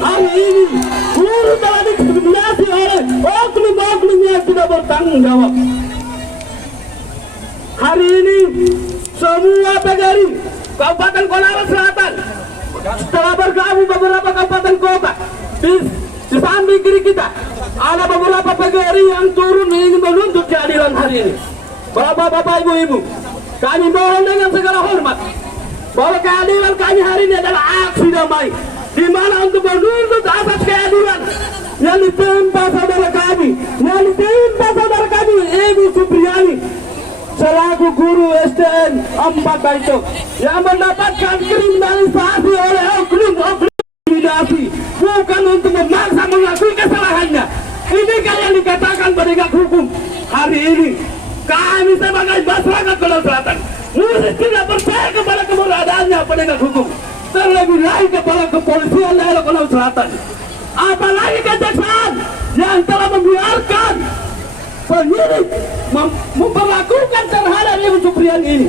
hari ini guru telah diskriminasi oleh oknum-oknum yang tidak bertanggung jawab. Hari ini semua PGRI Kabupaten Konawe Selatan setelah bergabung beberapa kabupaten kota di samping kiri kita ada beberapa PGRI yang turun ingin menuntut keadilan hari ini. Bapak-bapak, ibu-ibu, kami mohon dengan segala hormat bahwa keadilan kami hari ini adalah aksi damai, di mana untuk menuntut atas keadilan yang ditimpa saudara kami, Ibu Supriyani selaku guru SDN 4 Baito yang mendapatkan kriminalisasi oleh oknum-oknum intimidasi, bukan untuk memaksa mengakui kesalahannya. Ini kan yang dikatakan penegak hukum. Hari ini kami sebagai masyarakat Konawe Selatan mesti tidak percaya kepada keberadaannya penegak hukum, terlebih lagi kepada kepolisian daerah Konawe Selatan, apalagi kejaksaan yang telah membiarkan penyidik memperlakukan terhadap Ibu Supriyani ini,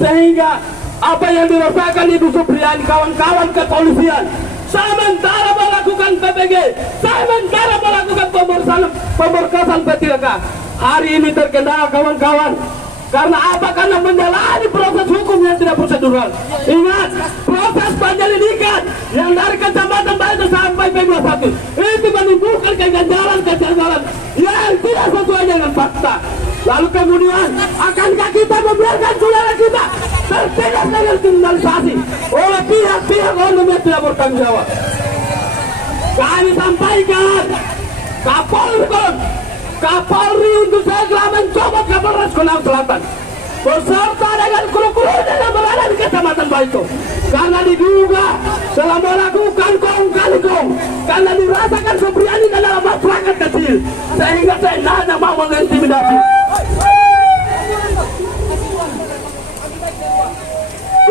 sehingga apa yang dirasakan Ibu Supriyani kawan-kawan kepolisian sementara melakukan PPG, sementara melakukan pemerkosaan P3K, hari ini terkendala kawan-kawan. Karena apa? Karena menjalani proses hukum yang tidak prosedural. Ingat, proses penyelidikan yang dari Kecamatan Baito sampai P21 itu menimbulkan kejanggalan yang tidak sesuai dengan fakta. Lalu kemudian, akankah kita membiarkan saudara kita tertindas dengan kriminalisasi oleh pihak-pihak oknum yang tidak bertanggung jawab? Kami sampaikan, Kapolri untuk segera mencopot Kapolres Konawe Selatan beserta dengan kru-krunya yang berada di Kecamatan Baito, karena diduga telah melakukan kong kali kong, karena dirasakan Supriyani adalah masyarakat kecil sehingga senada mau mengintimidasi.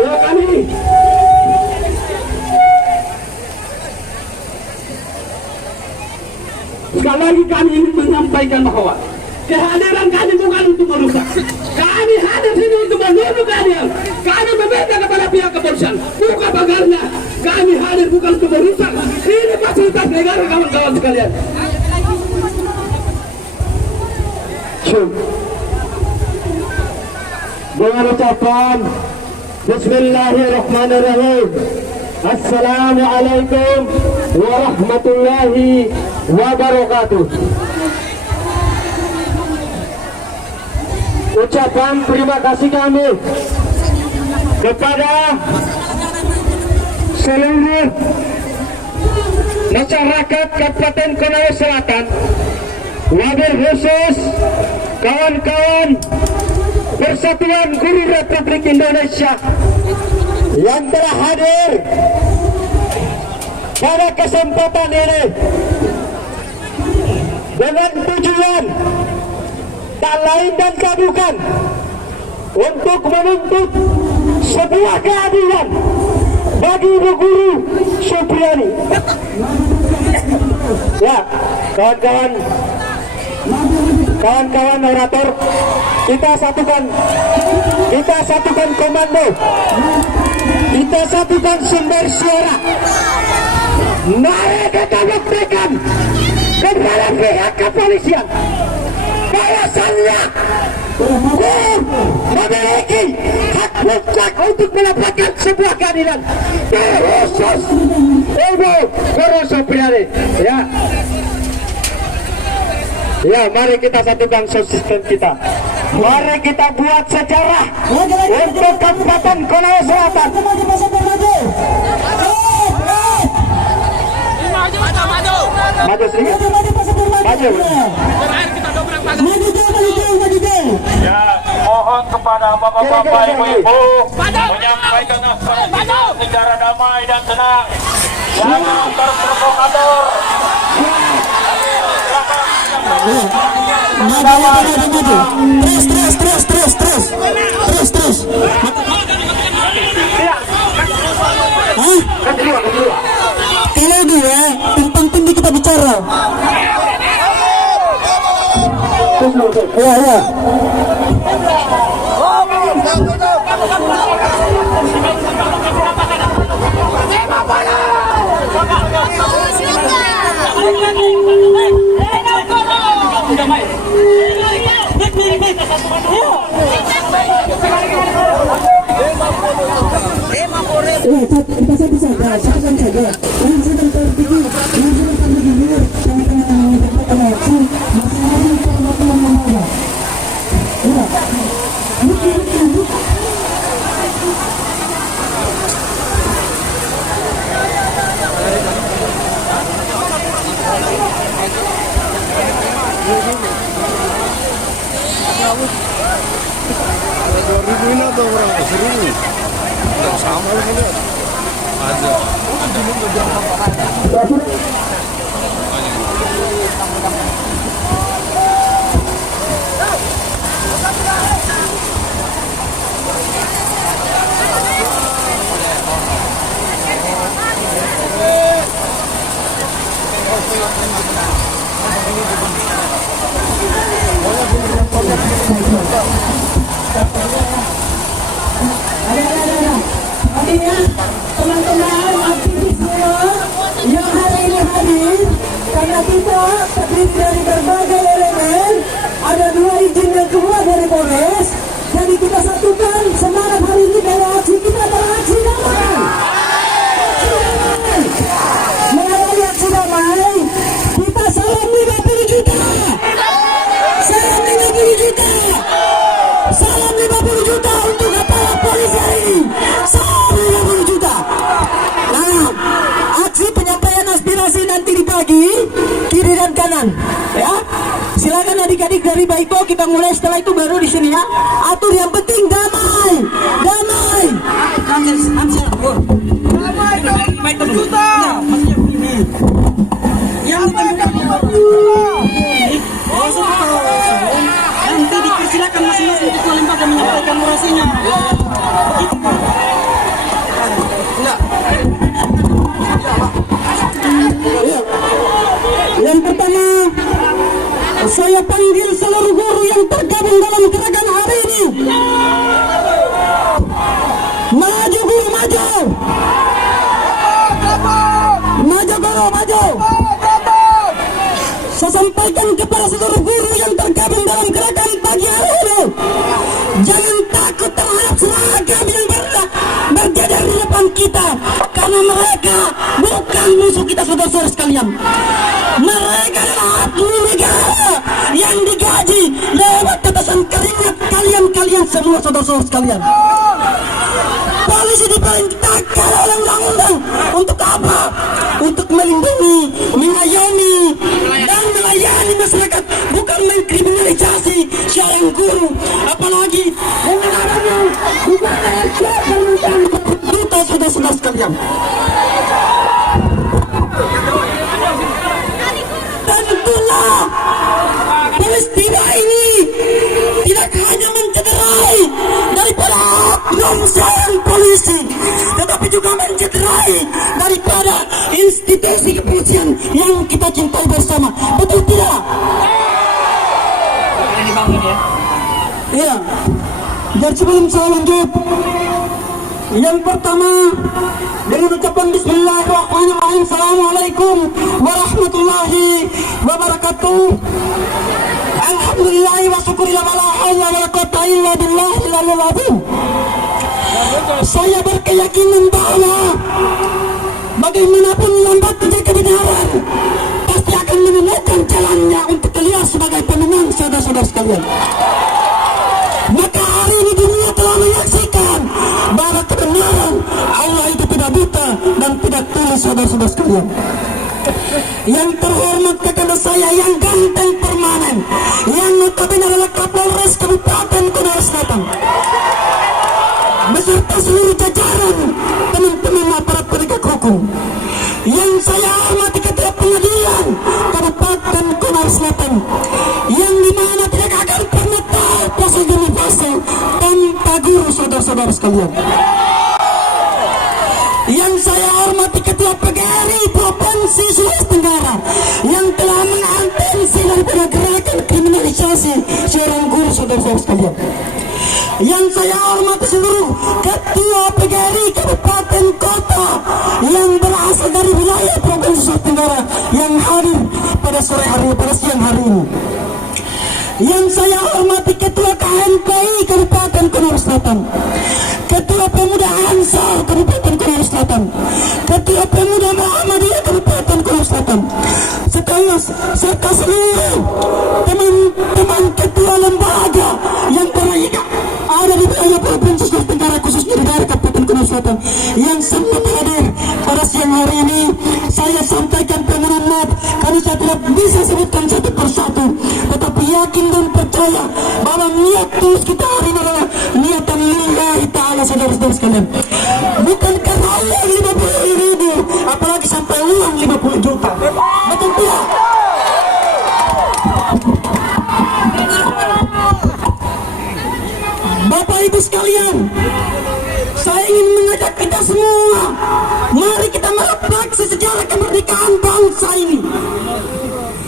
Ya kami sekali lagi kami ingin menyampaikan bahwa kehadiran kami bukan untuk merusak. Kami hadir sini untuk menunggu keadilan. Kami meminta kepada pihak kepolisian, buka pagarnya. Kami hadir bukan untuk merusak. Ini fasilitas negara, kawan-kawan sekalian. Dengan ucapan Bismillahirrahmanirrahim, Assalamualaikum warahmatullahi wabarakatuh. Ucapan terima kasih kami kepada seluruh masyarakat Kabupaten Konawe Selatan, wabil khusus kawan-kawan Persatuan Guru Republik Indonesia yang telah hadir pada kesempatan ini dengan tujuan tak lain dan tak bukan untuk menuntut sebuah keadilan bagi Ibu Guru Supriyani. Ya, kawan-kawan orator, kita satukan komando, kita satukan sumber suara. Mari kita buktikan kepada pihak kepolisian bahwasannya memiliki hak mutlak untuk mendapatkan sebuah keadilan, terkhusus Ibu Guru Supriyani. Ya, mari kita satukan sistem kita. Mari kita buat sejarah untuk Kabupaten Konawe Selatan. Maju sedikit. Maju. Ya, mohon kepada bapak-bapak, ibu-ibu menyampaikan aspirasi secara damai dan tenang. Jangan terprovokator. Terus. Kalau dia, yang penting kita bicara. Ya. Artinya teman-teman aktivis semua yang hari ini hadir, karena kita terdiri dari berbagai elemen, ada 2 izin yang keluar dari Polres, jadi kita satukan semangat hari ini bahwa aksi kita adalah aksi damai. Melalui aksi damai, kita salam 50 juta. Salam 50 juta. Salam 50 juta untuk kepala polisi hari ini. Salam 50 juta. Nah, aksi penyampaian aspirasi nanti di pagi, kiri dan kanan, ya. Silakan adik-adik dari Baiko, kita mulai setelah itu baru di sini ya. Atur yang penting damai, damai. Damai 50 juta. Yang nanti dipersilakan masing-masing ketua lembaga menyampaikan orasinya. Yang pertama, saya panggil seluruh guru yang tergabung dalam gerakan hari ini. Maju guru, maju. Maju guru, maju. Saya sampaikan kepada seluruh guru yang tergabung dalam gerakan pagi hari ini, jangan takut terhadap seragam yang berjajar di depan kita, karena mereka bukan musuh kita, saudara-saudara sekalian. Mereka adalah abdi negara yang digaji lewat tetesan keringat kalian semua, saudara-saudara sekalian. Polisi diperintahkan oleh undang-undang untuk apa? Untuk melindungi, mengayomi, dan melayani masyarakat, bukan mengkriminalisasi seorang guru. Apalagi dengan adanya bukan kita, saudara-saudara sekalian. Dan itulah peristiwa ini tidak hanya mencederai daripada oknum seorang polisi, tetapi juga mencederai daripada institusi kepolisian yang kita cintai bersama. Betul tidak? Ini dibangun ya? Iya. Dan sebelum saya lanjut, yang pertama dengan ucapan Bismillahirrahmanirrahim, Assalamualaikum warahmatullahi wabarakatuh. Alhamdulillah wa syukurillah wa la haula wa la quwwata illa billahil aliyyil azim. Saya berkeyakinan bahwa bagaimanapun lambatnya kebenaran pasti akan menemukan jalannya untuk keluar sebagai pemenang, saudara-saudara sekalian. Maka hari ini dunia telah menyaksikan bahwa kebenaran Allah itu tidak buta dan tidak tuli, saudara-saudara sekalian. Yang terhormat kepada saya yang ganteng permanen, yang notabene adalah Kapolres Kabupaten Kuningan Selatan, beserta seluruh jajaran teman-teman aparat penegak hukum. Yang saya hormati ketua pengadilan Kabupaten Kuningan Selatan, yang dimana tidak akan pernah tahu proses demi proses tanpa guru, saudara-saudara sekalian. Yang saya hormati ketua PGRI Provinsi Sulawesi Tenggara, yang telah mengatensi daripada gerakan kriminalisasi seorang guru, saudara-saudara sekalian. yang saya hormati seluruh ketua PGRI kabupaten kota yang berasal dari wilayah Provinsi Nusa Tenggara yang hadir pada sore hari, pada siang hari ini. Yang saya hormati ketua KNPI Kabupaten Konawe Selatan, ketua pemuda Ansar Kabupaten Konawe Selatan, ketua pemuda Muhammadiyah Kabupaten Konawe Selatan, serta seluruh teman-teman ketua lembaga yang ada di wilayah Provinsi Nusa Tenggara, khususnya di daerah Kabupaten Konawe Selatan yang sempat hadir pada siang hari ini. Saya sampaikan permohonan maaf karena saya tidak bisa sebutkan satu persatu, tetapi yakin dan percaya bahwa niat tulus kita hari ini adalah niatan lillahi ta'ala, saudara-saudara sekalian, bukan karena uang 50.000, apalagi sampai uang 50 juta. Betul tidak? Bapak Ibu sekalian, saya ingin mengajak kita semua, mari kita merefleksi sejarah kemerdekaan bangsa ini.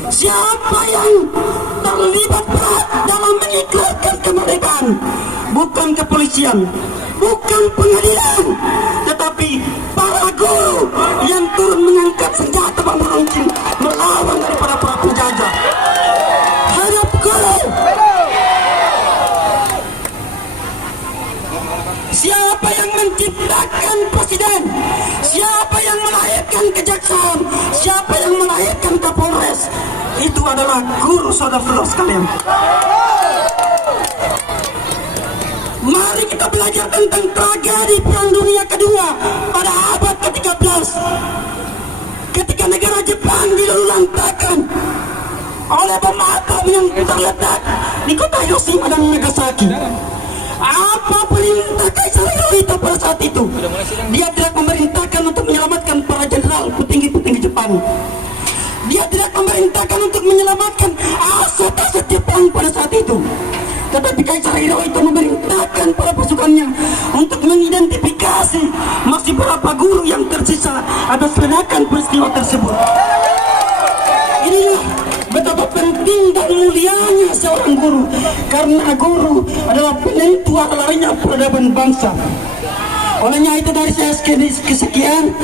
Siapa yang terlibat berat dalam mengikrarkan kemerdekaan? Bukan kepolisian, bukan pengadilan, tetapi para guru yang turun mengangkat senjata meruncing melawan daripada para penjajah. Harap guru. Siapa yang menciptakan presiden? Siapa yang melahirkan kejaksaan? Siapa yang melahirkan Kapolres? Itu adalah guru, saudara-saudara sekalian. Mari kita belajar tentang tragedi Perang Dunia Kedua pada abad ke-13, ketika negara Jepang dilululantakkan oleh bom atom yang terletak di kota Hiroshima dan Nagasaki. Apa perintah Kaisar Hirohito pada saat itu? Dia tidak memerintahkan untuk menyelamatkan para jenderal petinggi-petinggi Jepang. Dia tidak memerintahkan untuk menyelamatkan aset-aset Jepang pada saat itu. Tetapi Kaisar Hirohito memerintahkan para pasukannya untuk mengidentifikasi masih berapa guru yang tersisa atas ledakan peristiwa tersebut. Inilah betapa penting dan mulianya seorang guru, karena guru adalah penentu larinya peradaban bangsa. Olehnya itu dari saya sekian,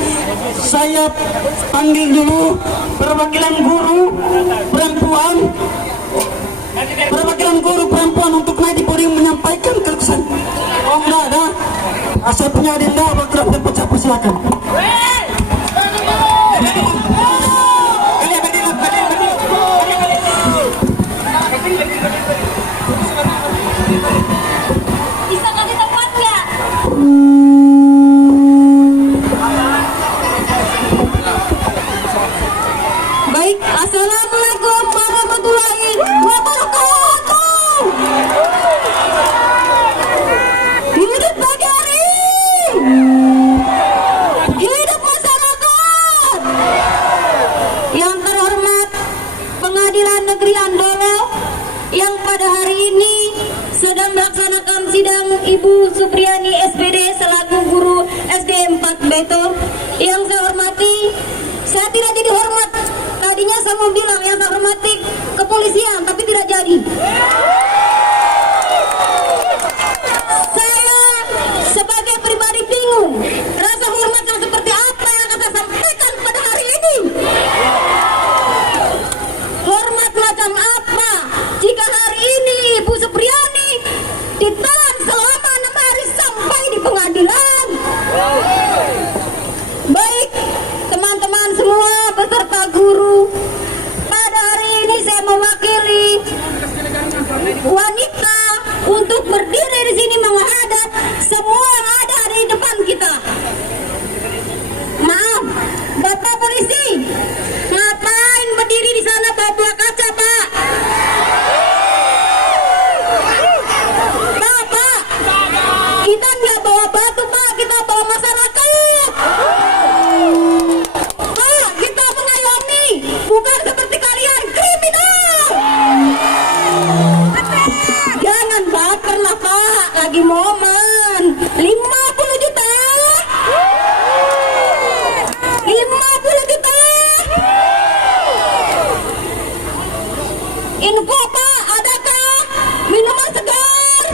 saya panggil dulu perwakilan guru perempuan untuk naik di podium menyampaikan kesan. Oh enggak ada, saya punya adenda, waktu dapat saya persilakan. Bisa kasih tempatnya. Baik, assalamualaikum warahmatullahi wabarakatuh. Hidup PGRI, hidup masyarakat. Yang terhormat Pengadilan Negeri Andolo yang pada hari ini sedang melaksanakan sidang Ibu Supriyani SPD selaku guru SD 4 Beto. Yang saya hormati, saya tidak jadi hormat. Tadinya saya mau bilang yang saya hormati kepolisian, tapi tidak jadi. Saya sebagai pribadi bingung, rasa hormat yang seperti apa yang akan saya sampaikan pada hari ini. Hormat macam apa jika hari ini Ibu Supriyani ditahan selama 6 hari sampai di pengadilan? Baik, teman-teman semua beserta guru, pada hari ini saya mewakili wanita untuk berdiri di sini menghadap semua yang ada di depan kita. Maaf, Bapak polisi, ngapain berdiri di sana bawa kaca, Pak? Pak, kita nggak bawa batu, Pak, kita bawa masyarakat. Pak, kita mengayomi, bukan seperti kalian kriminal. Jangan baper lah, Pak, lagi momen 50 juta. 50 juta. Info, Pak, adakah minuman segar?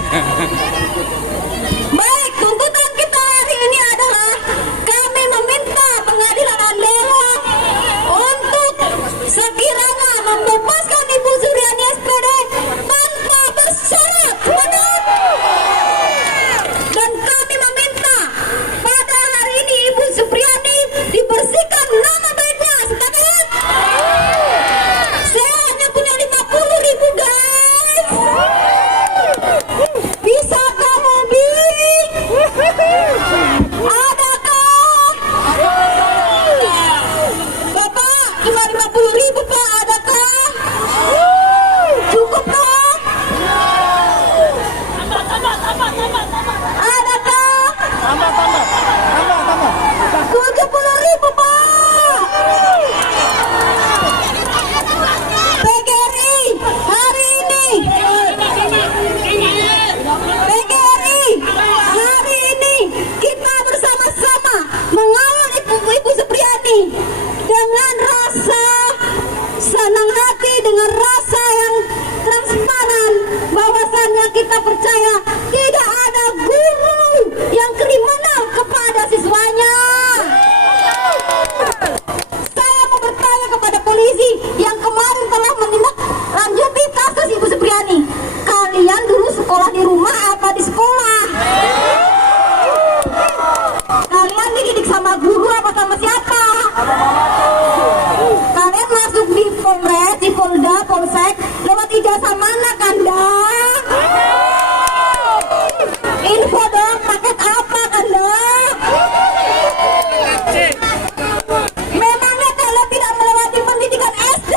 di sekolah. Kalian dididik sama guru apa sama siapa? Kalian masuk di Polres, di Polda, Polsek lewat ijazah mana, Kanda? Info dong, paket apa, Kanda? Memangnya kalian tidak melewati pendidikan SD?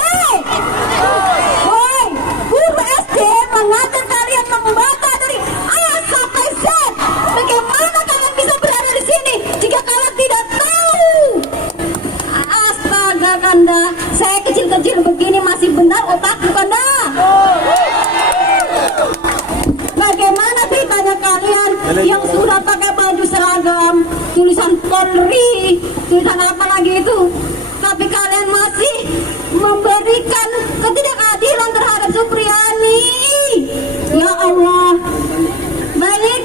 Woi, guru SD mengajar kalian membaca dari A sampai Z. Bagaimana kalian bisa berada di sini jika kalian tidak tahu? Astaga, Kanda, saya kecil-kecil begini masih benar otakku, Kanda. Bagaimana ceritanya kalian yang sudah pakai baju seragam, tulisan Polri, tulisan apa lagi itu, tapi kalian masih memberikan ketidakadilan terhadap Supriyani? Ya Allah. Baik,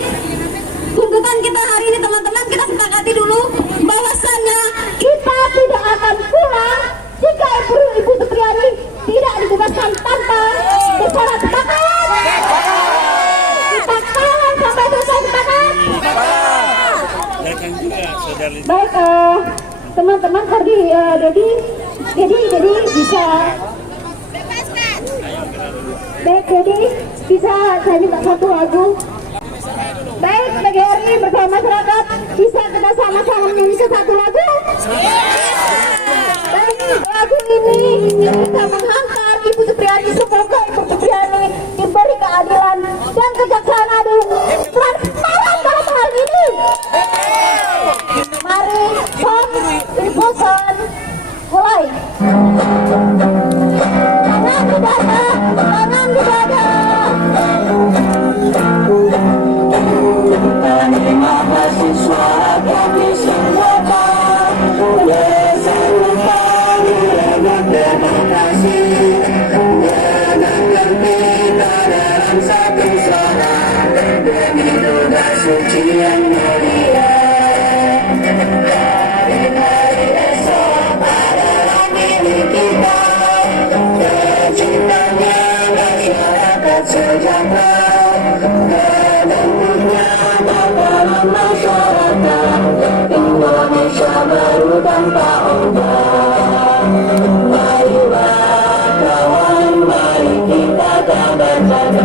tuntutan kita hari ini teman-teman, kita sepakati dulu bahwasannya kita tidak akan pulang jika Ibu Supriyani tidak dibebaskan tanpa bicara sepakat. Kita kalah sampai selesai sepakat. Baik, teman-teman, tadi Dedi bisa. Baik, Dedi bisa saya minta satu lagu. Baik, PGRI bersama masyarakat bisa kita sama-sama menyanyikan satu lagu. Baik, lagu ini ingin kita menghantar Ibu Supriyani. Semoga Ibu Supriyani diberi keadilan dan kejaksaan agung transparan dalam hal ini. Mari, Tom, infosan, mulai. Tangan di dada, tangan di dada. Terima kasih suara kami semua, Pak. Bersama dengan demokrasi, menangkan kita dalam satu suara demi doa suci yang mulia. Hari-hari esok adalah milik kita, terciptanya masyarakat sejahtera. Masyarakat Indonesia baru tanpa obat. Marilah kawan, mari kita gambarkan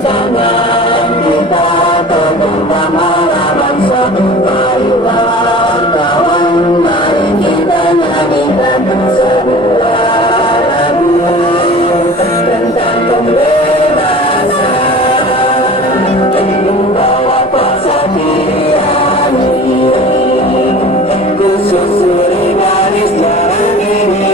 tangan kita untuk marah bangsa. Marilah kawan, mari kita nyanyikan sebuah lagu tentang pembebasan. Membawa susuri garis jalan ini,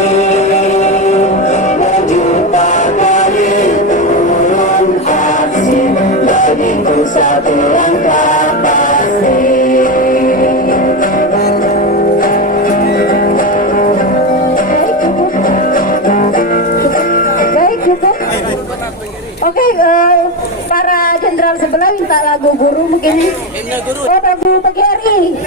berjuta kali turun aksi, begitu satu langkah pasti. Baik, cukup. Oke, para jenderal sebelah minta lagu guru mungkin. Oh, lagu PGRI.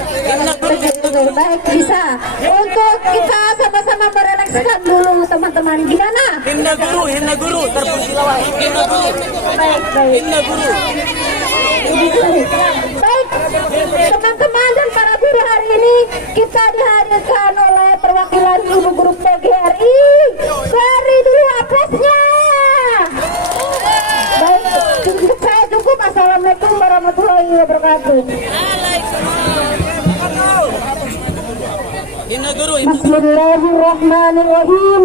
Baik, bisa. Untuk kita sama-sama merelakskan dulu teman-teman. Gimana? Himna guru, terpersilawai. Himna guru. Baik. Himna guru. Baik, teman-teman dan para guru, hari ini kita dihadirkan oleh perwakilan ibu guru PGRI. Beri dulu aplausnya. Baik, cukup saya cukup. Assalamualaikum warahmatullahi wabarakatuh. Bismillahirrahmanirrahim.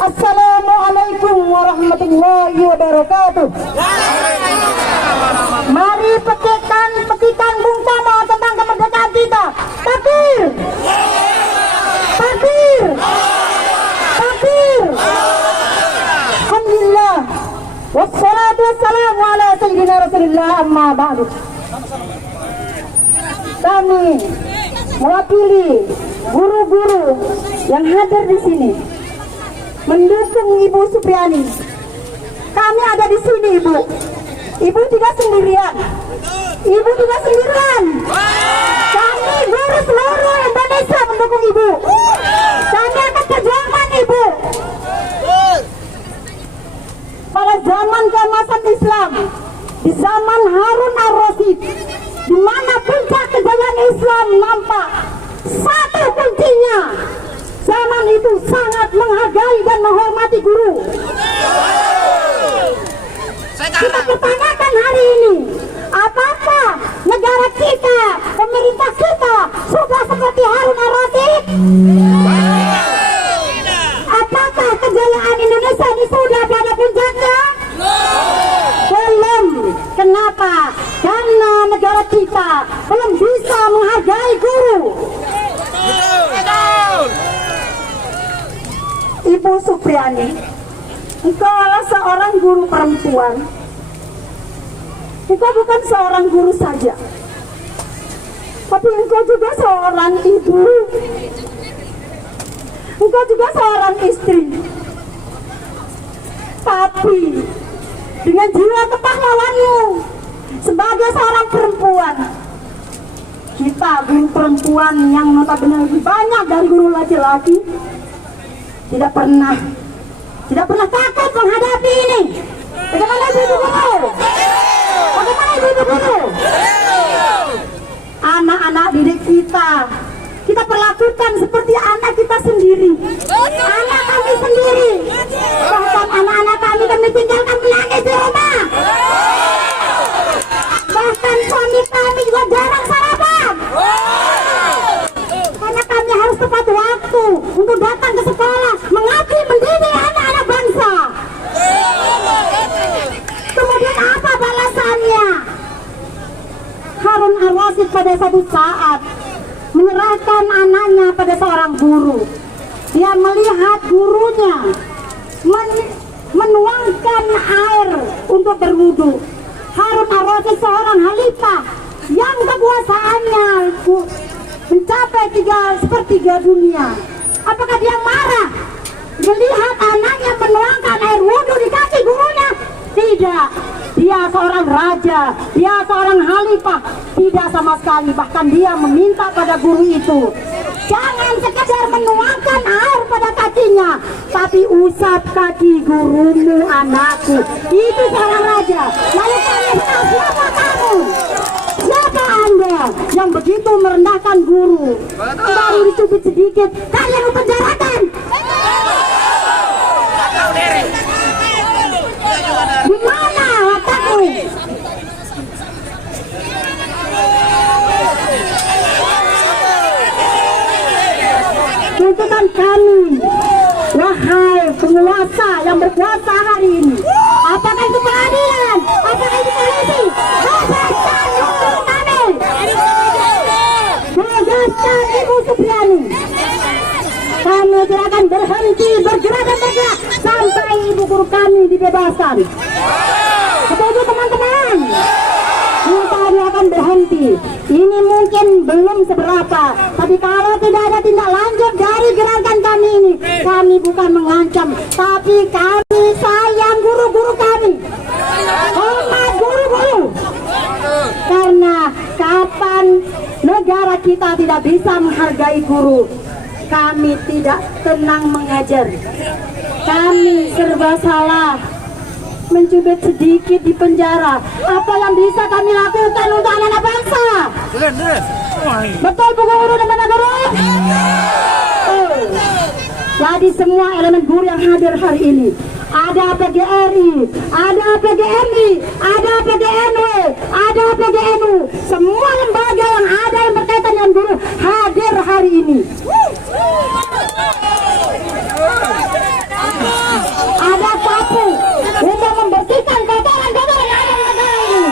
Assalamualaikum warahmatullahi wabarakatuh. Mari petikan Bung Tomo tentang kemerdekaan kita. Takbir! Takbir! Takbir! Alhamdulillah. Wassalatu wassalamu ala sayyidina Rasulillah, amma ba'du. Kami mewakili guru-guru yang hadir di sini mendukung Ibu Supriyani. Kami ada di sini, Ibu. Ibu tidak sendirian. Ibu tidak sendirian. Kami guru seluruh Indonesia mendukung Ibu. Kami akan perjuangkan Ibu. Pada zaman keemasan Islam, di zaman Harun ar-Rasyid, zaman nampak satu kuncinya. Zaman itu sangat menghargai dan menghormati guru. Kita pertanyakan hari ini, apakah negara kita, pemerintah kita sudah seperti Harun Ar-Rasyid? Apakah kejayaan Indonesia ini sudah pada puncaknya? Belum. Kenapa? Karena negara kita belum bisa menghargai guru. Ibu Supriani, engkau adalah seorang guru perempuan. Engkau bukan seorang guru saja, tapi engkau juga seorang ibu. Engkau juga seorang istri. Tapi dengan jiwa kepahlawanmu sebagai seorang perempuan, kita guru perempuan yang notabene lebih banyak dari guru laki-laki tidak pernah takut menghadapi ini. Bagaimana ibu guru? Bagaimana ibu guru? Anak-anak didik kita perlakukan seperti anak kita sendiri. Anak kami sendiri. Bahkan anak-anak kami tinggalkan menangis di rumah. Bahkan suami kami juga jarang sarapan. Karena kami harus tepat waktu untuk datang ke sekolah, mengabdi mendidik anak-anak bangsa. Kemudian apa balasannya? Harun Ar-Rasyid pada satu saat menyerahkan anaknya pada seorang guru. Dia melihat gurunya menuangkan air untuk berwudu. Harun Ar-Rasyid seorang khalifah yang kekuasaannya mencapai 3/4 dunia. Apakah dia marah melihat anaknya menuangkan air wudu di kaki gurunya? Tidak. Dia seorang raja, dia seorang khalifah. Tidak sama sekali. Bahkan dia meminta pada guru itu, jangan sekedar menuangkan air pada kakinya, tapi usap kaki gurumu anakku. Itu seorang raja. Lalu kalian tahu siapa kamu? Siapa Anda yang begitu merendahkan guru? Baru dicubit sedikit, kalian dipenjarakan. Di mana watakmu? Tuntutan kami, wahai penguasa yang berkuasa hari ini, apakah itu peradilan? Apakah itu polisi? Bebaskan guru kami! Bebaskan Ibu Supriani! Kami tidak akan berhenti bergerak dan bergerak sampai ibu guru kami dibebaskan. Setuju teman-teman? Kita akan berhenti. Ini mungkin belum seberapa, tapi kalau tidak ada tindak lanjut dari gerakan kami ini, kami bukan mengancam, tapi kami sayang guru-guru kami. Hormat guru-guru. Karena kapan negara kita tidak bisa menghargai guru, kami tidak tenang mengajar. Kami serba salah, mencubit sedikit di penjara. Apa yang bisa kami lakukan untuk anak-anak bangsa? Betul Bu Guru dan Bapak Guru? Jadi semua elemen guru yang hadir hari ini, ada PGRI, ada PGMI, ada PGNW, ada PGNU, semua lembaga yang ada yang berkaitan dengan guru hadir hari ini. Ada sapu untuk membersihkan kotoran-kotoran yang ada di negara ini.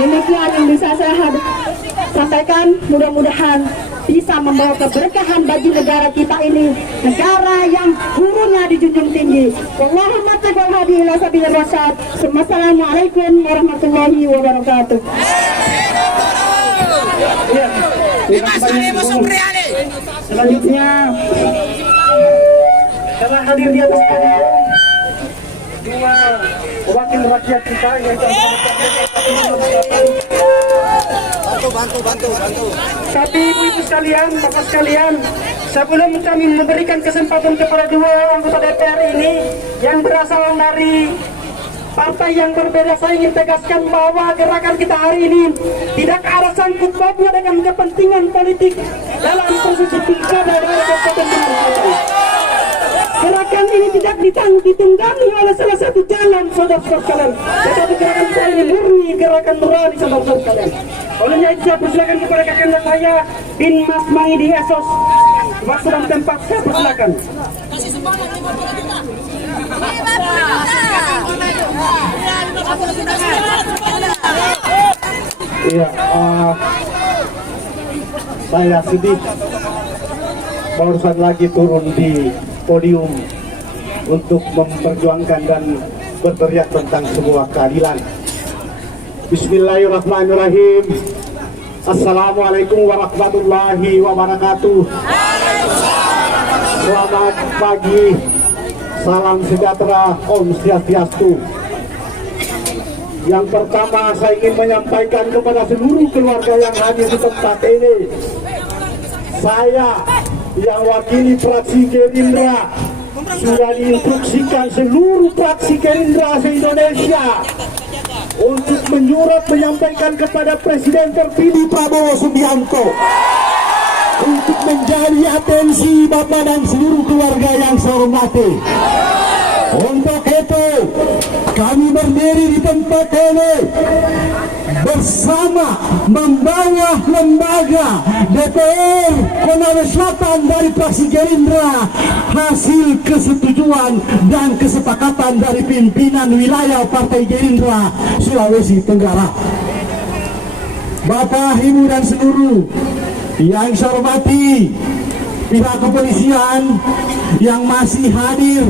Demikian yang bisa saya sampaikan, mudah-mudahan bisa membawa keberkahan bagi negara kita ini, negara yang gurunya dijunjung tinggi. Allahumma taqabbal hadi ila sabil rasyad. Wassalamualaikum warahmatullahi wabarakatuh. Ya, terima kasih Ibu Supriani. Selanjutnya telah hadir di atas podium dua wakil rakyat kita yaitu bantu. Tapi ibu-ibu sekalian, bapak sekalian, sebelum kami memberikan kesempatan kepada dua anggota DPR ini yang berasal dari partai yang berbeda, saya ingin tegaskan bahwa gerakan kita hari ini tidak ada sangkut pautnya dengan kepentingan politik dalam posisi pilkada daerah Kabupaten Lumajang. Gerakan ini tidak ditunggangi oleh salah satu calon, saudara-saudara sekalian, tetapi gerakan saya ini murni gerakan nurani, saudara-saudara sekalian. Olehnya itu saya persilakan kepada kakanda saya Bin Mas Maidi Esos, waktu dan tempat saya persilakan. Iya, saya sedih barusan lagi turun di podium untuk memperjuangkan dan berteriak tentang sebuah keadilan. Bismillahirrahmanirrahim. Assalamualaikum warahmatullahi wabarakatuh. Selamat pagi, salam sejahtera, Om Swastiastu. Yang pertama saya ingin menyampaikan kepada seluruh keluarga yang hadir di tempat ini, saya yang wakili fraksi Gerindra sudah diinstruksikan seluruh fraksi Gerindra se-Indonesia untuk menyurat menyampaikan kepada Presiden terpilih Prabowo Subianto untuk menjadi atensi Bapak dan seluruh keluarga yang saya hormati. Untuk itu kami berdiri di tempat ini bersama membawa lembaga DPR Konawe Selatan dari fraksi Gerindra hasil kesetujuan dan kesepakatan dari pimpinan wilayah Partai Gerindra Sulawesi Tenggara. Bapak, Ibu dan seluruh yang saya hormati, pihak kepolisian yang masih hadir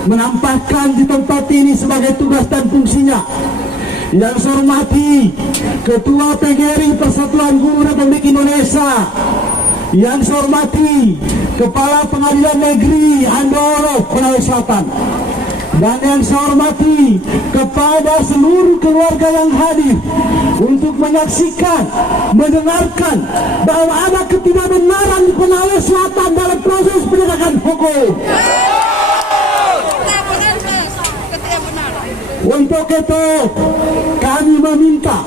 menampakkan di tempat ini sebagai tugas dan fungsinya. Yang saya hormati Ketua PGRI Persatuan Guru Republik Indonesia, yang saya hormati Kepala Pengadilan Negeri Andoro Konawe Selatan, dan yang saya hormati kepada seluruh keluarga yang hadir untuk menyaksikan, mendengarkan bahwa ada ketidakbenaran di Konawe Selatan dalam proses penegakan hukum. Untuk itu kami meminta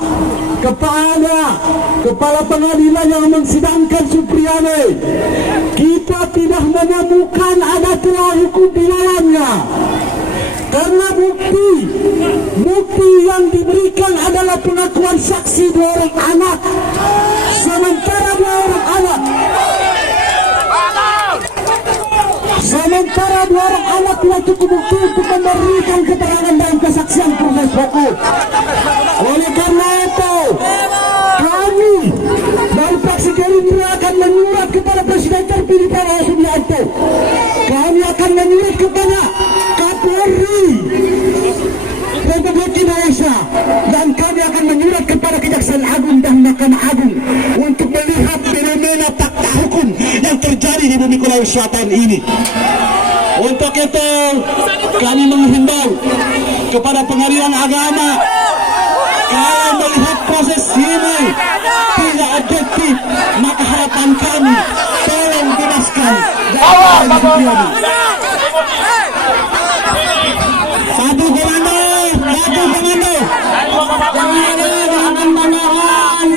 kepada Kepala Pengadilan yang mensidangkan Supriyane, kita tidak menemukan ada celah hukum di dalamnya, karena bukti yang diberikan adalah pengakuan saksi 2 orang anak, sementara 2 orang anak tidak cukup bukti untuk memberikan keterangan dalam kesaksian proses hukum. Oleh karena itu, kami dari fraksi Gerindra akan menyurat kepada Presiden terpilih Prabowo Subianto. Kami akan menyurat kepada Kapolri Republik Indonesia, dan kami akan menyurat kepada Kejaksaan Agung dan Mahkamah Agung untuk melihat fenomena fakta hukum yang terjadi di bumi Konawe Selatan ini. Untuk itu kami menghimbau kepada Pengadilan Agama, kalau melihat proses ini tidak objektif, maka harapan kami tolong bebaskan dari Supriyane. Satu komando. Jangan tambahan.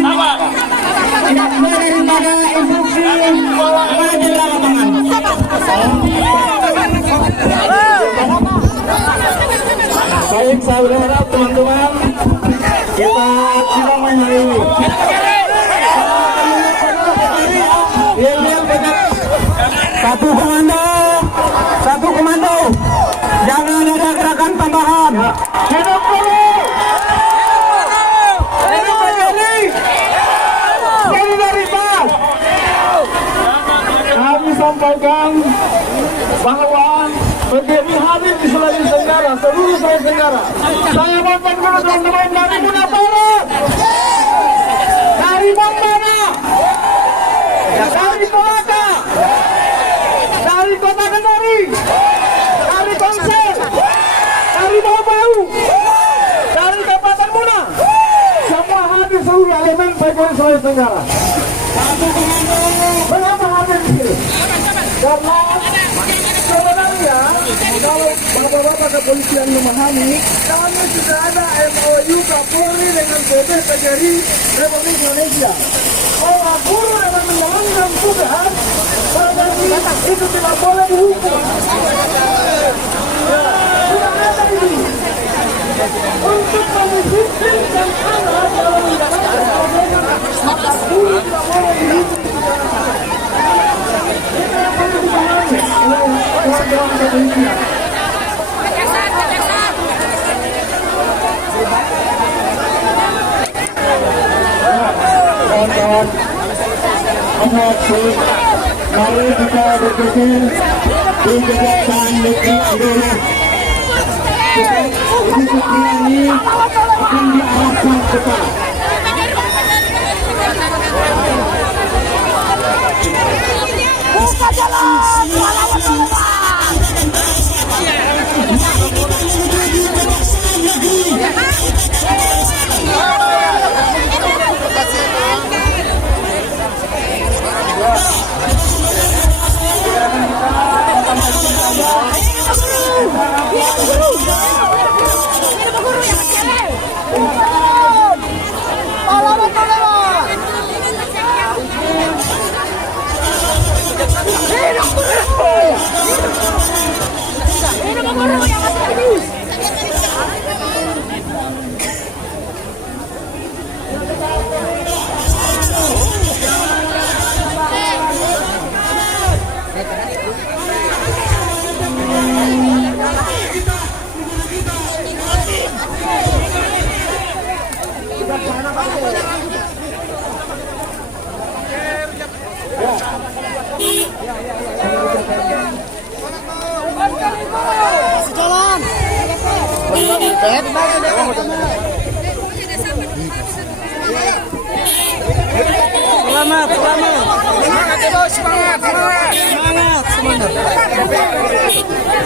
Tidak boleh daripada instruksi wajib lapangan. Baik, saya berharap teman-teman kita sidang hari ini. Satu komando, jangan ada gerakan tambahan. Hidup dulu. Solidaritas. Kami sampaikan bahwa PGRI hadir di Sulawesi Tenggara, seluruh Sulawesi Tenggara. Saya mohon dulu teman-teman dari Bunda Barat, dari Bombana, dari Kolaka, dari Kota Kendari, dari Tangsel, dari Bau-Bau, dari Kabupaten Muna, semua hadir seluruh elemen PGRI Sulawesi Tenggara. Mengapa hadir di sini? Karena sebenarnya Kalau bapak-bapak kepolisian memahami, kami sudah ada MOU Kapolri dengan PT PGRI Republik Indonesia. Bahwa guru dengan melanggar Tuhan, itu tidak boleh dihukum. Ya, sudah ada ini. Untuk mendisiplinkan anak dalam menjalankan maka guru tidak boleh dihukum. Kita yang perlu dipahami oleh kawan-kawan kepolisian. Kawan-kawan, mari kita berpikir di Kejaksaan Negeri Andola. Diskusi ini akan diarahkan cepat. Buka jalan, melawan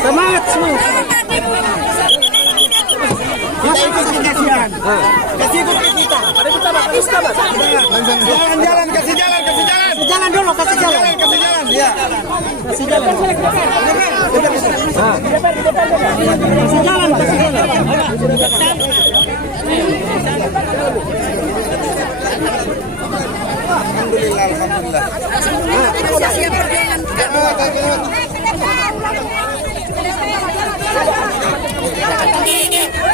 Semangat semua. Kita ikut kasihan. Kasih ikut kita. Ada kita, Pak. Jalan, kasih jalan. Kasih jalan dulu, kasih jalan. Kasih jalan, ya. Kasih jalan. Kasih jalan. Alhamdulillah. Siap berjalan.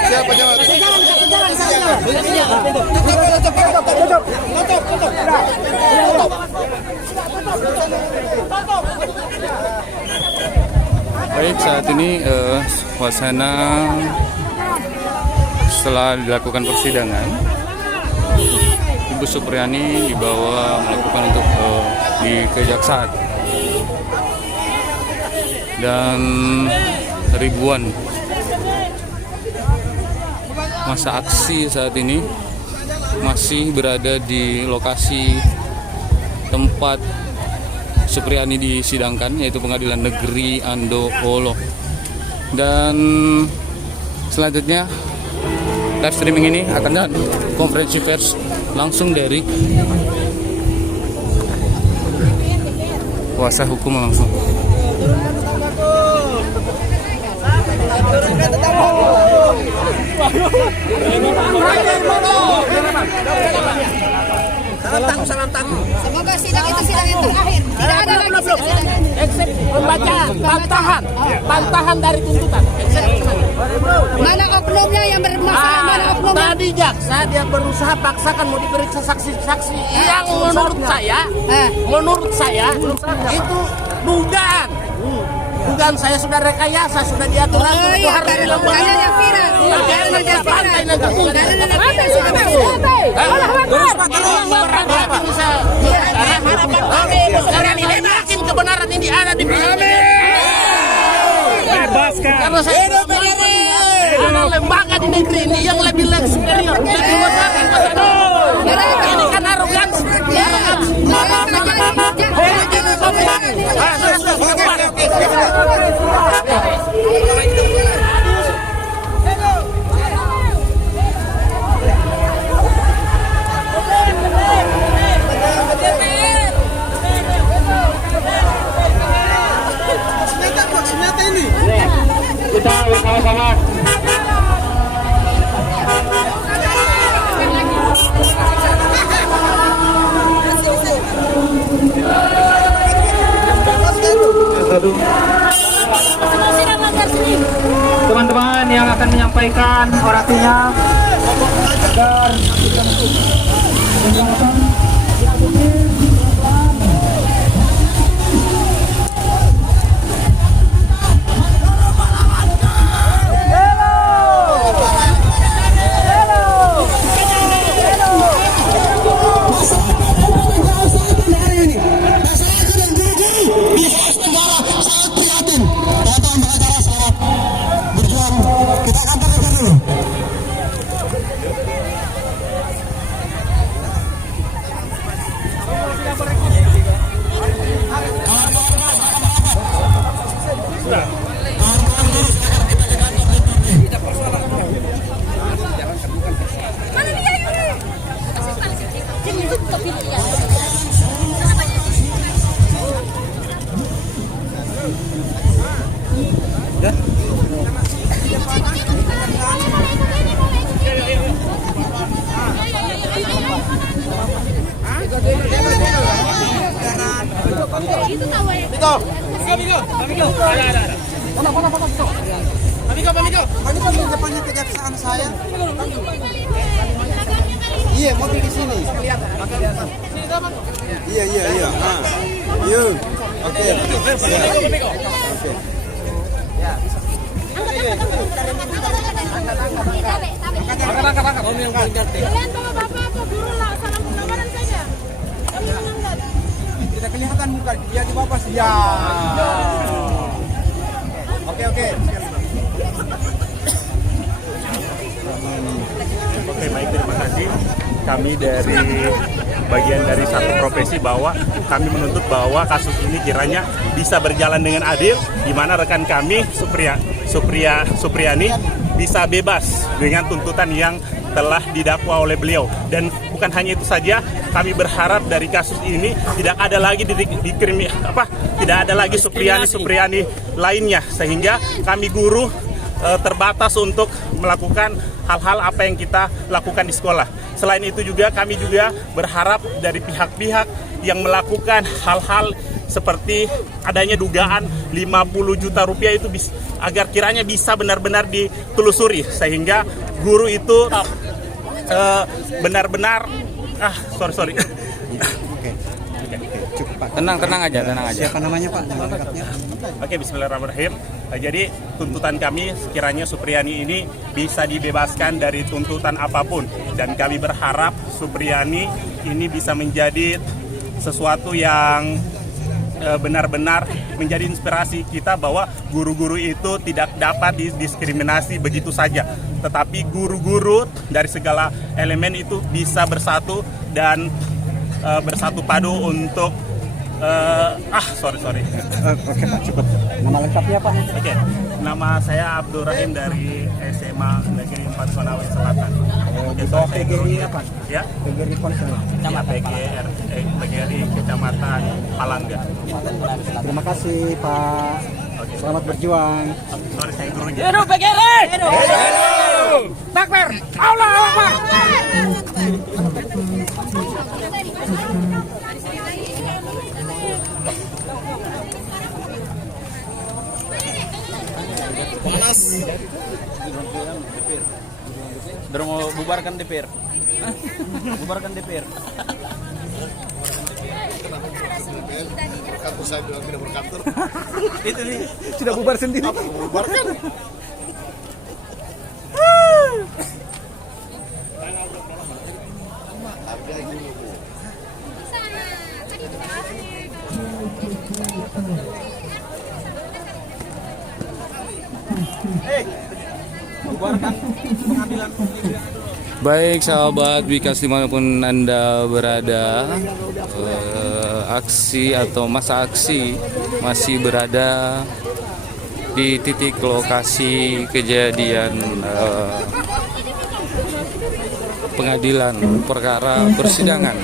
Siapa jawab? Kasih jalan. Tutup. Baik, saat ini suasana setelah dilakukan persidangan, Ibu Supriyani dibawa melakukan untuk di kejaksaan, dan ribuan masa aksi saat ini masih berada di lokasi tempat Supriyani disidangkan, yaitu Pengadilan Negeri Andoholo. Dan selanjutnya live streaming ini akan ada konferensi pers langsung dari kuasa hukum langsung. Salam tangguh. Semoga sidang itu sidang yang terakhir. Tidak ada lagi sidang. Eksep membaca bantahan dari tuntutan. Mana oknumnya yang bermasalah? Mana oknumnya? Tadi jaksa dia berusaha paksakan mau diperiksa saksi-saksi yang menurut saya itu dugaan. Dugaan saya sudah rekayasa, sudah diatur itu harus dilakukan. Yang viral. Yakin kebenaran ini ada di karena saya ada lembaga di negeri ini yang lebih superior, lebih besar. Ini kan arogansi. menyampaikan orasinya agar depannya kejaksaan saya. Iya, mobil di sini. Iya. Nah. Iya. Oke. Tidak kelihatan muka dia di bawah sih. Ya. Oke. Oke, baik, terima kasih. Kami dari bagian dari satu profesi bahwa kami menuntut bahwa kasus ini kiranya bisa berjalan dengan adil, di mana rekan kami Supriyani bisa bebas dengan tuntutan yang telah didakwa oleh beliau. Dan bukan hanya itu saja, kami berharap dari kasus ini tidak ada lagi tidak ada lagi Supriyani lainnya, sehingga kami guru terbatas untuk melakukan hal-hal apa yang kita lakukan di sekolah. Selain itu juga kami juga berharap dari pihak-pihak yang melakukan hal-hal seperti adanya dugaan 50 juta rupiah itu agar kiranya bisa benar-benar ditelusuri, sehingga guru itu benar-benar sorry. Oke, cukup Pak. Tenang aja. Siapa namanya Pak? Nama lengkapnya? Oke, bismillahirrahmanirrahim. Jadi tuntutan kami sekiranya Supriyani ini bisa dibebaskan dari tuntutan apapun, dan kami berharap Supriyani ini bisa menjadi sesuatu yang benar-benar menjadi inspirasi kita bahwa guru-guru itu tidak dapat didiskriminasi begitu saja, tetapi guru-guru dari segala elemen itu bisa bersatu dan bersatu padu untuk sorry. Oke Pak, cukup. Nama lengkapnya Pak? Oke, nama saya Abdul Rahim dari SMA Negeri 4 Konawe Selatan. Di bawah PGRI apa? Ya, PGRI Konsel. PGRI Kecamatan Palangga. Terima kasih Pak. Selamat berjuang. Sorry, saya gurunya. Hidup PGRI! Takbir! Allah Akbar! Panas. Udah mau bubarkan DPR. Bubarkan DPR. Kantor saya bilang tidak berkantor. Itu nih. Sudah bubar sendiri. Bubarkan. Baik sahabat Wikas dimanapun Anda berada, aksi atau masa aksi masih berada di titik lokasi kejadian pengadilan perkara persidangan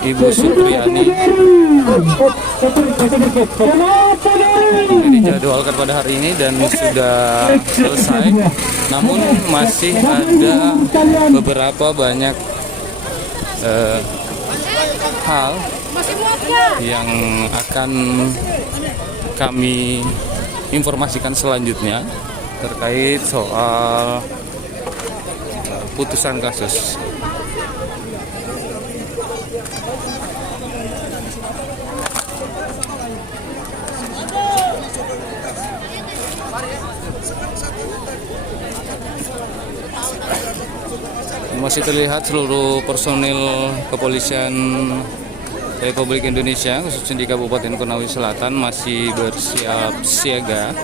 Ibu Supriyani dijadwalkan pada hari ini dan sudah selesai, namun masih ada beberapa banyak hal yang akan kami informasikan selanjutnya terkait soal putusan kasus. Masih terlihat seluruh personil kepolisian Republik Indonesia khususnya di Kabupaten Konawe Selatan masih bersiap siaga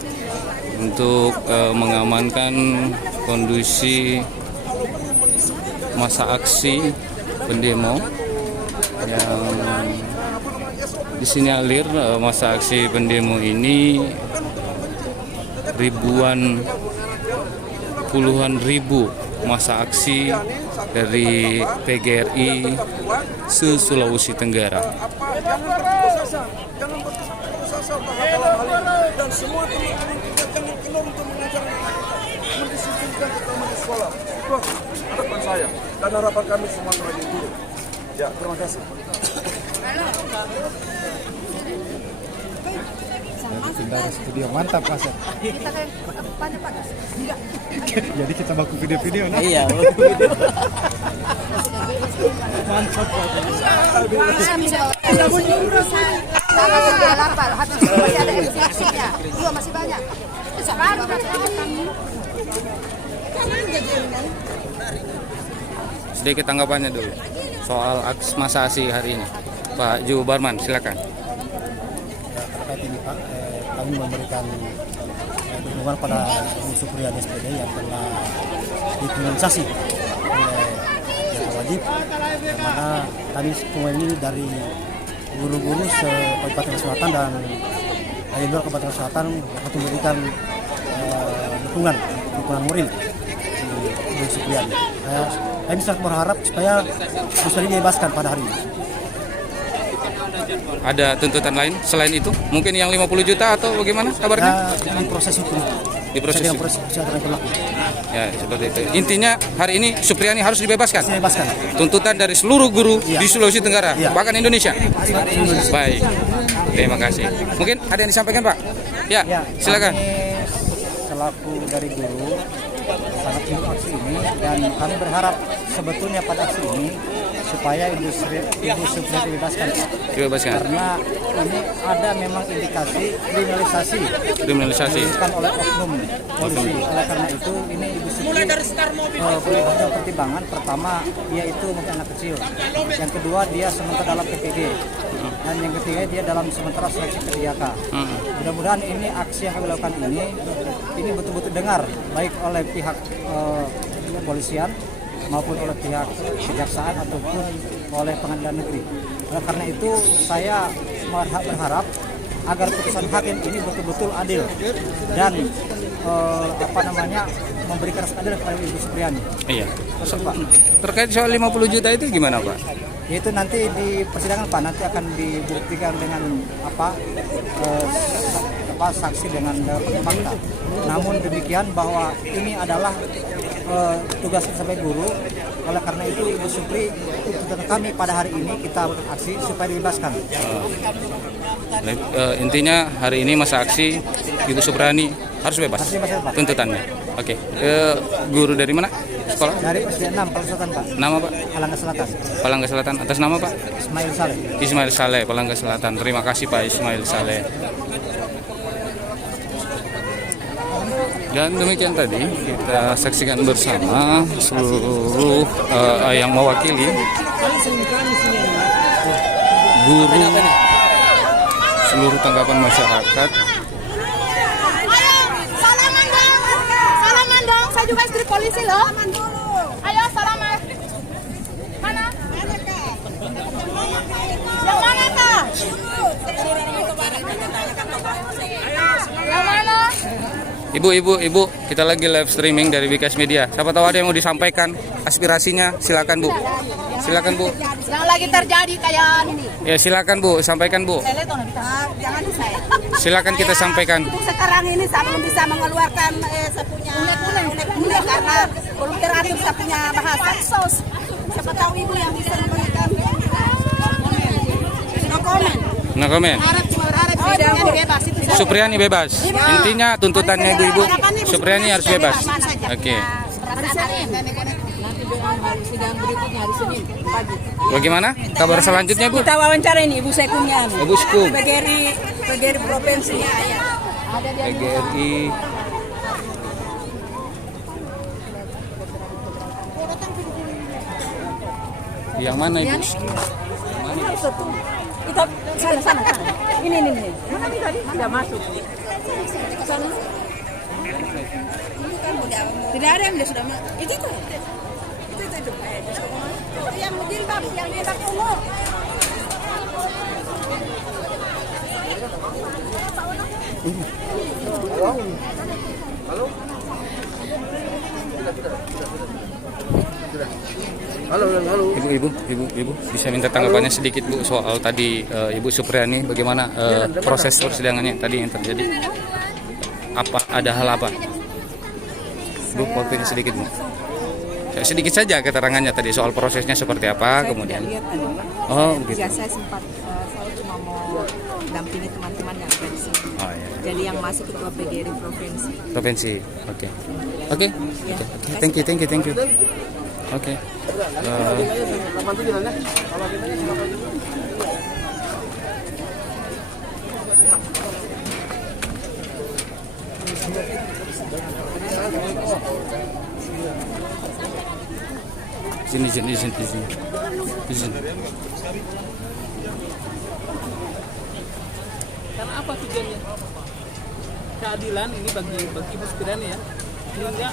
untuk mengamankan kondisi masa aksi pendemo yang disinyalir masa aksi pendemo ini puluhan ribu masa aksi dari PGRI se-Sulawesi Tenggara. Dan semua teman-teman kita jangan kendor untuk mengajar mendisiplinkan terutama di sekolah. Itu harapan saya dan harapan kami semua sebagai guru. Ya, terima kasih. Pindah studio mantap Mas. Kita ke depannya Pak. Jadi kita baku video-video nah. Iya, baku video. Mantap Pak. Sudah bunyi sudah lapar, habis itu masih ada evaluasinya. Iya, masih banyak. Sekarang Sedikit tanggapannya dulu soal masa aksi hari ini. Pak Ju Barman, silakan. Terkait ini Pak, kami memberikan dukungan pada Ibu Supriyani SPD yang telah dikriminalisasi oleh yang wajib, di mana kami semua ini dari guru-guru se-Kabupaten Selatan dan dari luar Kabupaten Selatan dapat memberikan dukungan moral di Ibu Supriyani. Kami sangat berharap supaya Bu Supriyani dibebaskan pada hari ini. Ada tuntutan lain selain itu? Mungkin yang 50 juta atau bagaimana kabarnya? Di proses hukum. Di proses Sedang hukum. sedang berlaku. Ya, seperti itu. Intinya hari ini Supriyani harus dibebaskan. Dibebaskan. Tuntutan dari seluruh guru Iya. di Sulawesi Tenggara, Iya. bahkan Indonesia. Indonesia. Baik. Terima kasih. Mungkin ada yang disampaikan, Pak? Ya, silakan. Kami selaku dari guru sangat mendukung aksi ini dan kami berharap sebetulnya pada aksi ini supaya Ibu Supriyani dibebaskan. Dibebaskan. Karena ini ada memang indikasi Kriminalisasi. dilakukan oleh oknum polisi. Oleh karena itu ini Ibu Supriyani perlu pertimbangan. Pertama, dia itu mungkin anak kecil. Yang kedua, dia sementara dalam PPD. Dan yang ketiga, dia dalam sementara seleksi P3K. Mudah-mudahan ini aksi yang kami lakukan ini betul-betul dengar baik oleh pihak kepolisian maupun oleh pihak kejaksaan ataupun oleh pengadilan negeri. Oleh karena itu saya berharap agar putusan hakim ini betul-betul adil dan memberikan rasa adil kepada Ibu Supriyani. Iya. Betul, Pak. Terkait soal 50 juta itu gimana, Pak? Itu nanti di persidangan Pak, nanti akan dibuktikan dengan saksi dengan fakta. Namun demikian bahwa ini adalah tugas sebagai guru. Oleh karena itu Ibu Supri tuntutan kami pada hari ini kita aksi supaya dibebaskan. Intinya hari ini masa aksi Ibu Supriyani harus bebas. Harus bebas, Pak. Tuntutannya. Oke. Guru dari mana? Sekolah? Dari SD 6 Palangga Selatan, Pak. Nama, Pak? Palangga Selatan. Palangga Selatan. Atas nama, Pak? Ismail Saleh. Ismail Saleh, Palangga Selatan. Terima kasih Pak Ismail Saleh. Dan demikian tadi kita saksikan bersama seluruh yang mewakili guru, seluruh tanggapan masyarakat. Salaman dong, saya juga istri polisi loh. Ayo salaman. Mana? Yang mana kak? Yang mana? Ibu, kita lagi live streaming dari Wikas Media. Siapa tahu ada yang mau disampaikan aspirasinya, silakan Bu. Silakan Bu. Yang lagi terjadi kayak ini. Ya silakan Bu, sampaikan Bu. Jangan saya. Silakan kita sampaikan. Untuk sekarang ini saya belum bisa mengeluarkan sepunya unek-unek karena belum teratur saya punya bahasa. Siapa tahu ibu yang bisa memberikan no comment. No comment. Harap cuma harap bidangnya dibebas itu Supriyani bebas. Intinya tuntutannya ibu-ibu, Supriyani harus bebas. Oke. Sidang berikutnya hari Senin pagi. Bagaimana kabar selanjutnya, Bu? Kita wawancara ini Ibu Sekumnya. Ibu Sekum. PGRI provinsi. PGRI. Yang mana Ibu? Kita sana. Ini. Mana tadi? Tidak masuk. Sana. Tidak ada yang sudah masuk. Itu. Yang jilbab, yang jilbab ungu. Halo. Ibu, bisa minta tanggapannya sedikit Bu soal tadi Ibu Supriyani, bagaimana proses persidangannya tadi yang terjadi? Apa ada hal apa? Bu, waktunya sedikit Bu. Sedikit saja keterangannya tadi soal prosesnya seperti apa, kemudian. Oh, gitu. Saya sempat saya cuma mau dampingi teman-teman yang ada di sini. Oh, iya. Jadi yang masih ketua PGRI provinsi. Provinsi. Oke. Thank you. Oke. Sini. Karena apa tujuannya? Keadilan ini bagi Ibu Supriyani ya, sehingga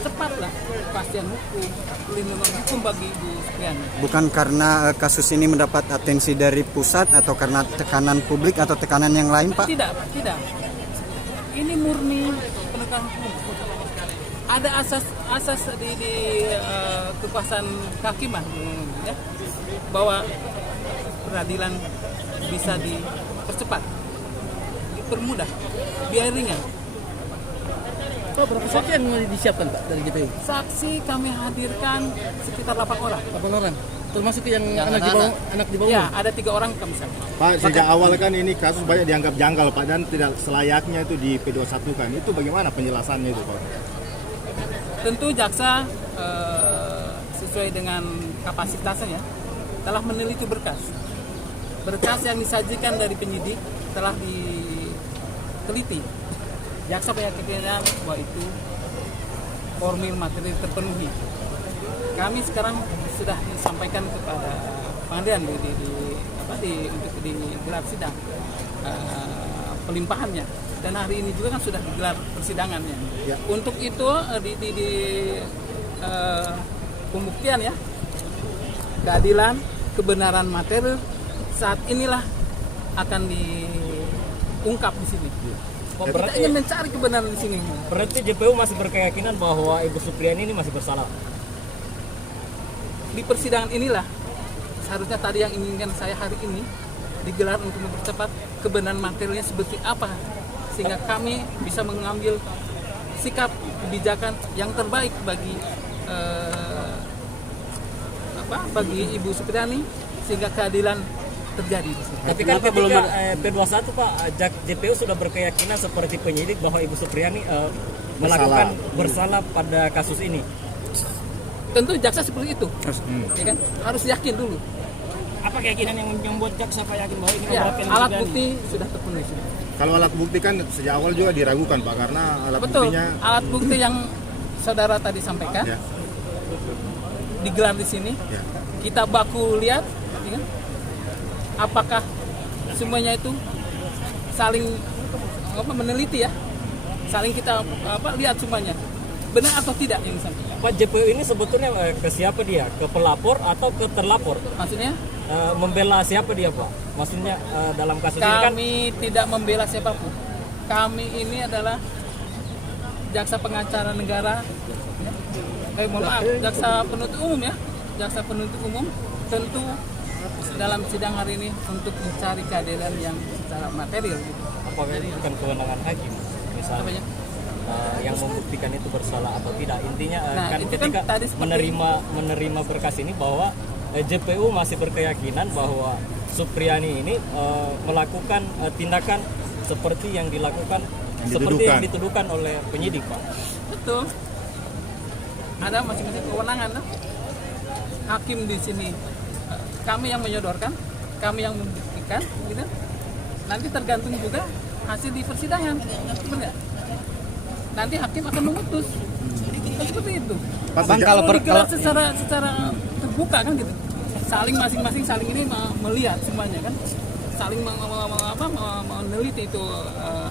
cepatlah kepastian hukum, perlindungan hukum bagi Ibu Supriyani. Bukan karena kasus ini mendapat atensi dari pusat atau karena tekanan publik atau tekanan yang lain, Pak? Tidak. Ini murni penegakan hukum. Ada asas di kekuasaan kehakiman ya, bahwa peradilan bisa dipercepat, dipermudah, biar ringan. Berapa saksi yang disiapkan Pak dari GPU? Saksi kami hadirkan sekitar 8 orang. 8 orang. Termasuk yang anak di bawah. Ya, ada 3 orang kami sampaikan. Pak, sejak awal kan ini kasus banyak dianggap janggal Pak, dan tidak selayaknya itu di P21 kan. Itu bagaimana penjelasannya itu Pak? Tentu jaksa sesuai dengan kapasitasnya telah meneliti berkas yang disajikan dari penyidik telah diteliti. Jaksa berkeyakinan bahwa itu formil materi terpenuhi. Kami sekarang sudah disampaikan kepada pengadilan untuk digelar sidang pelimpahannya. Dan hari ini juga kan sudah digelar persidangannya. Ya. Untuk itu pembuktian ya, keadilan, kebenaran materi saat inilah akan diungkap di sini. Kita ingin mencari kebenaran di sini. Berarti JPU masih berkeyakinan bahwa Ibu Supriyani ini masih bersalah. Di persidangan inilah seharusnya tadi yang inginkan saya hari ini digelar untuk mempercepat kebenaran materinya seperti apa, sehingga kami bisa mengambil sikap kebijakan yang terbaik bagi Ibu Supriyani sehingga keadilan terjadi. Tapi kan belum P21 Pak, JPU sudah berkeyakinan seperti penyidik bahwa Ibu Supriyani melakukan bersalah pada kasus ini. Tentu jaksa seperti itu, ya kan? Harus yakin dulu. Apa keyakinan yang membuat jaksa yakin bahwa ini alat bukti sudah terpenuhi. Kalau alat bukti kan sejak awal juga diragukan Pak, karena buktinya... alat bukti yang saudara tadi sampaikan digelar di sini, kita baku lihat, ya kan? Apakah semuanya itu saling meneliti ya, saling kita lihat semuanya benar atau tidak yang disampaikan. Pak, JPU ini sebetulnya ke siapa dia? Ke pelapor atau ke terlapor? Maksudnya? Membela siapa dia Pak? Maksudnya dalam kasus ini kan kami tidak membela siapapun. Kami ini adalah jaksa pengacara negara, jaksa penuntut umum ya, jaksa penuntut umum tentu dalam sidang hari ini untuk mencari keadilan yang secara material. Gitu. Apakah ini bukan kewenangan hakim misalnya? Yang membuktikan itu bersalah atau tidak, intinya kan ketika kan menerima berkas ini bahwa JPU masih berkeyakinan bahwa Supriyani ini melakukan tindakan seperti yang dilakukan, Yang seperti dituduhkan. yang dituduhkan oleh penyidik, Pak. Betul. Ada masing-masing kewenangan. Nah. Hakim di sini kami yang menyodorkan, kami yang membuktikan, gitu. Nanti tergantung juga hasil di persidangan, benar nggak? Nanti hakim akan memutus. Kan seperti itu. Bang, Kalau digelar secara terbuka kan gitu. Saling masing-masing saling ini melihat semuanya kan. Saling meneliti itu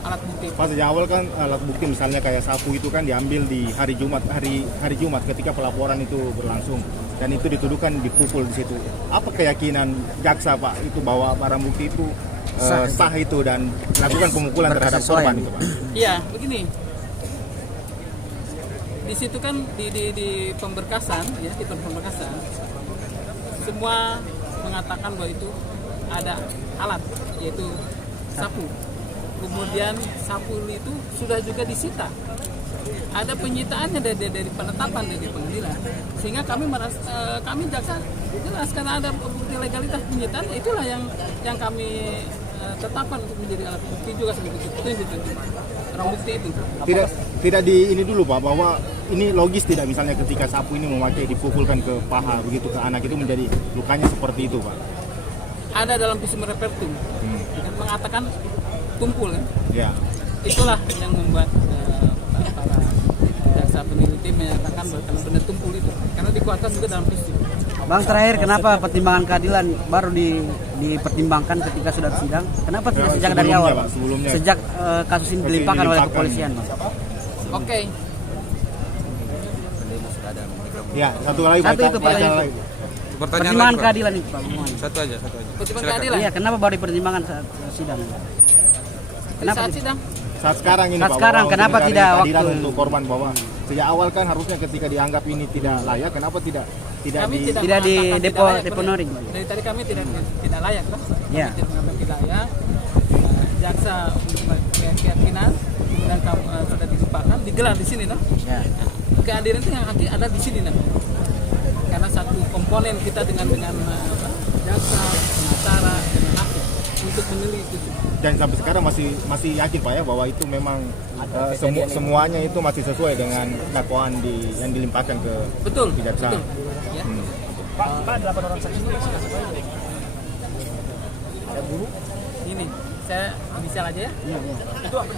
alat bukti. Pas di awal kan alat bukti misalnya kayak sapu itu kan diambil di hari Jumat ketika pelaporan itu berlangsung dan itu dituduhkan dipukul di situ. Apa keyakinan jaksa Pak itu bahwa barang bukti itu sah itu dan melakukan pemukulan terhadap korban itu Pak? Iya, begini. Di situ kan di pemberkasan ya, di pemberkasan semua mengatakan bahwa itu ada alat yaitu sapu. Kemudian sapu itu sudah juga disita. Ada penyitaannya dari penetapan dari pengadilan. Sehingga kami jaksa jelas karena ada bukti legalitas penyitaan, itulah yang kami tetapkan untuk menjadi alat bukti juga sebagai petunjuk barang bukti itu. Tidak di ini dulu Pak bahwa ini logis tidak misalnya ketika sapu ini memakai dipukulkan ke paha begitu ke anak itu menjadi lukanya seperti itu Pak. Ada dalam visum repertum mengatakan tumpul kan? Ya. Itulah yang membuat para jaksa peneliti menyatakan bahwa benar tumpul itu karena dikuatkan juga dalam visum. Bang, terakhir kenapa pertimbangan keadilan baru dipertimbangkan ketika sudah sidang? Kenapa tidak sejak dari awal? Pak, sebelumnya. Sejak kasus ini dilimpahkan oleh kepolisian, Bang. Oke. Ya, satu lagi Pak. Satu itu, Pak. Satu lagi. Pertimbangan keadilan itu, Pak. Satu aja. Pertimbangan keadilan. Iya, kenapa baru dipertimbangkan saat sidang? Kenapa? Saat sidang. Saat sekarang ini Saat Pak, sekarang, bahwa kenapa untuk tidak mencari keadilan waktu? untuk korban bahwa sejak awal kan harusnya ketika dianggap ini tidak layak, kenapa tidak Kami di tidak di mengatakan depo layak, depo benar. noring. Dari tadi kami tidak layak lah. Kami Ya. tidak menganggap tidak layak. Jaksa keyakinan kemudian sudah dilimpahkan digelar di sini noh. Ya. Keadilan itu yang nanti ada di sini noh. Karena satu komponen kita dengan jaksa, pengacara, dengan hakim untuk meneliti itu. dan sampai sekarang masih yakin Pak ya bahwa itu memang semuanya itu masih sesuai dengan dakwaan yang dilimpahkan ke Betul. jaksa. Betul. Ya. Pak, 8 orang saksi juga sudah sesuai. Ini saya inisial aja ya. Iya.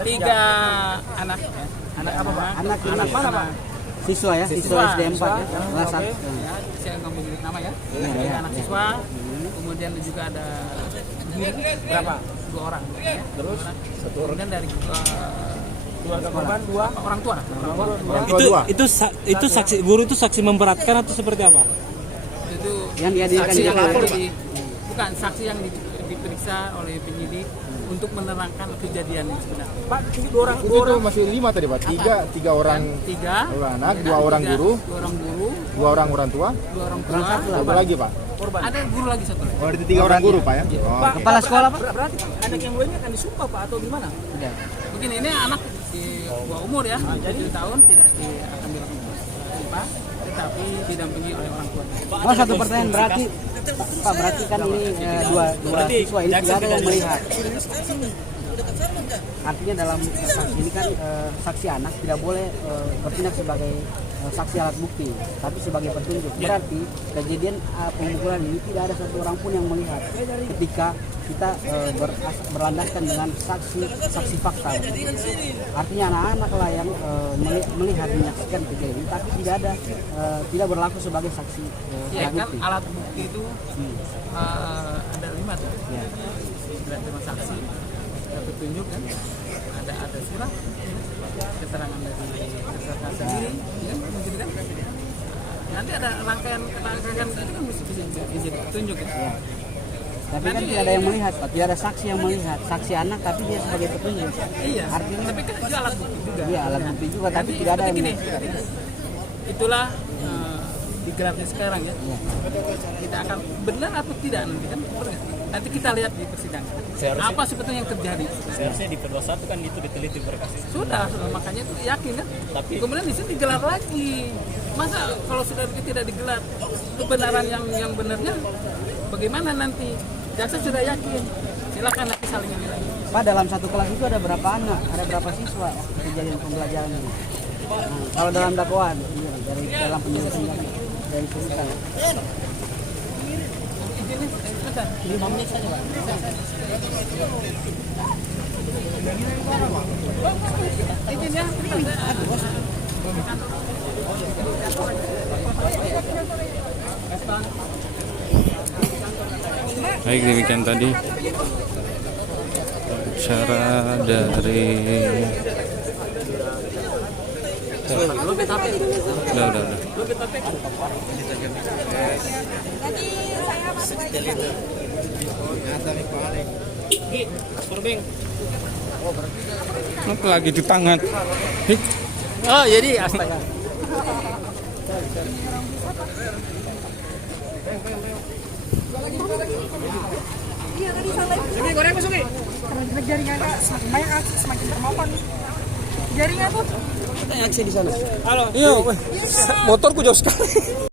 3 anak. Ya. Anak apa, Pak? Anak mana, Pak? Siswa ya, siswa SD 4 ya. Kelas 1. Ya, saya nggak mau nyebut nama ya. Ya. Ada anak siswa, kemudian juga ada guru Berapa? 2 orang. Ya. Terus? Kemudian dari Keluarga korban 2. orang tua. Orang tua dua. Itu saksi guru itu saksi memberatkan atau seperti apa? Itu Yang dihadirkan saksi yang jaksa. bukan saksi yang diperiksa oleh penyidik untuk menerangkan kejadian yang sebenarnya. Pak, 2 orang Itu masih 5 tadi Pak. Tiga orang 3 anak, 2 orang guru, 2 orang guru, 2 orang orang tua, 2 orang tua. satu lagi Pak. korban. Ada guru lagi satu lagi. Oh, ada 3 orang guru Pak ya? Oh, Pak, oke. Kepala sekolah, Pak? Berarti anak yang lainnya akan disumpah Pak atau gimana? Tidak. Begini, ini anak di bawah umur ya, 7 tahun tidak akan dilakukan sumpah, tetapi didampingi oleh orang tua. Oh, satu pertanyaan berarti Pak, berarti kan ini dua siswa ini tidak ada yang melihat. Artinya dalam kasus ini kan saksi anak tidak boleh bertindak sebagai saksi alat bukti, tapi sebagai petunjuk. Berarti kejadian pemukulan ini tidak ada satu orang pun yang melihat ketika kita berlandaskan dengan saksi fakta. Artinya anak-anak lah yang melihat menyaksikan kejadian ini, tapi tidak berlaku sebagai saksi Ya alat kan bukti. alat bukti itu ada 5 tuh. Ya. 5 saksi, ada petunjuk kan, ada surat, keterangan dari peserta sendiri, ya, begitu kan. Nanti ada rangkaian itu kan mesti bisa petunjuk ya. Tapi kan tidak ada yang melihat, Pak. Tidak ada saksi yang melihat. Saksi anak, tapi dia sebagai petunjuk. Iya. Artinya, tapi kan itu alat bukti juga. iya, alat bukti juga, tapi Nanti tidak ada yang seperti melihat. gini. Itulah digelarnya sekarang ya. Iya. Kita akan benar atau tidak nanti kan? Benar nggak? Nanti kita lihat di persidangan. Apa sebetulnya yang terjadi? Seharusnya di P21 kan itu diteliti berkas itu. Sudah, makanya itu yakin kan. Tapi Kemudian di sini digelar lagi. Masa kalau sudah tidak digelar kebenaran yang benarnya bagaimana nanti? Jaksa sudah yakin silakan nanti saling ini lagi. Pak, dalam satu kelas itu ada berapa anak? Ada berapa siswa kejadian pembelajaran ini? Nah, kalau dalam dakwaan dari dalam penjelasan dari tuntutan. Ini 5 menit saja, Pak. Baik, demikian tadi cara dari udah. Apa lagi di tangan? Oh, jadi astaga. Sugi, goreng apa Sugi? Jaringan semakin banyak, semakin termapan. Jaringan tuh. Kita aksi di sana. Halo. Iya, motorku jauh sekali.